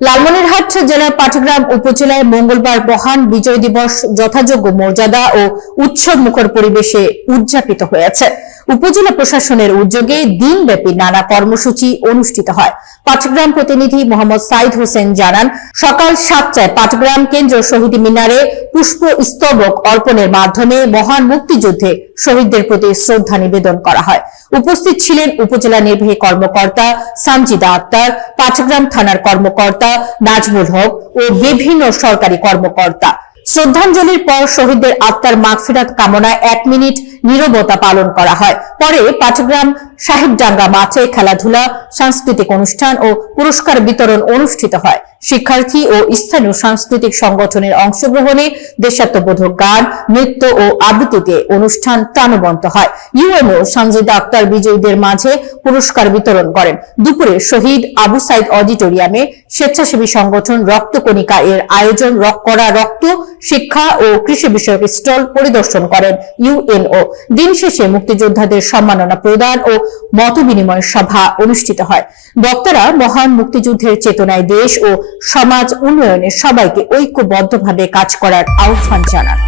লালমনিরহাট জেলার পাটগ্রাম উপজেলায় মঙ্গলবার মহান বিজয় দিবস যথাযোগ্য মর্যাদা ও উৎসব মুখর পরিবেশে উদযাপিত হয়েছে। উপজেলা প্রশাসনের উদ্যোগে দিনব্যাপী নানা কর্মসূচি অনুষ্ঠিত হয়। পাটগ্রাম প্রতিনিধি মোহাম্মদ সাইদ হোসেন জানান, সকাল 7টায় পাটগ্রাম কেন্দ্র শহীদ মিনারে পুষ্প স্তবক অর্পণের মাধ্যমে মহান মুক্তিযুদ্ধে শহীদদের প্রতি শ্রদ্ধা নিবেদন করা হয়। উপস্থিত ছিলেন উপজেলা নির্বাহী কর্মকর্তা সানজিদা আক্তার, পাটগ্রাম থানার কর্মকর্তা নাজমুল হক ও বিভিন্ন সরকারি কর্মকর্তা। শ্রদ্ধাঞ্জলির পর শহীদদের আত্মার মাগফিরাত কামনায় 1 মিনিট নীরবতা পালন করা হয়। পরে পাটগ্রাম সাহেবডাঙ্গা মাঠে খেলাধুলা, সাংস্কৃতিক অনুষ্ঠান ও পুরস্কার বিতরণ অনুষ্ঠিত হয়। শিক্ষার্থী ও স্থানীয় সাংস্কৃতিক সংগঠনের অংশগ্রহণে দেশাত্মবোধক গান, নৃত্য ও আবৃত্তিতে অনুষ্ঠান প্রাণবন্ত হয়। ইউএনও সানজিদা আক্তার বিজয়ীদের মাঝে পুরস্কার বিতরণ করেন। দুপুরে শহীদ আবু সাইদ অডিটোরিয়ামে স্বেচ্ছাসেবী সংগঠন রক্তকণিকা এর আয়োজন করা রক্ত, শিক্ষা ও কৃষি বিষয়ক স্টল পরিদর্শন করেন ইউএনও। দিন শেষে মুক্তিযোদ্ধাদের সম্মাননা প্রদান ও মতবিনিময় সভা অনুষ্ঠিত হয়। বক্তারা মহান মুক্তিযুদ্ধের চেতনায় দেশ ও সমাজ উন্নয়নে সবাইকে ঐক্যবদ্ধভাবে কাজ করার আহ্বান জানান।